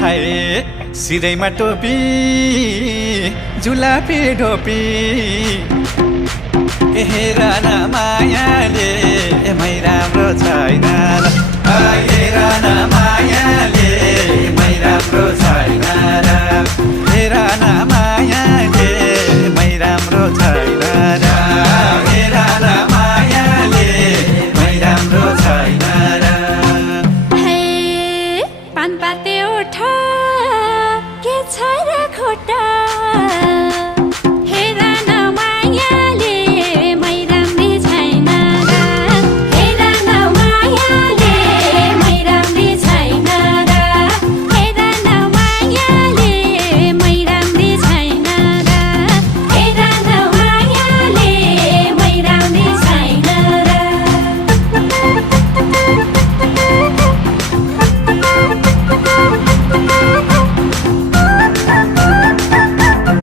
हाय सिधैमा टोपी जुलापी ढोपी हेर न मायाले मै राम्रो छैन र हेर न मायाले मै राम्रो छैन र हेर न मायाले मै राम्रो छैन र हेर न मायाले मै राम्रो छैन र हे पान पाते उठा के छ र खोटा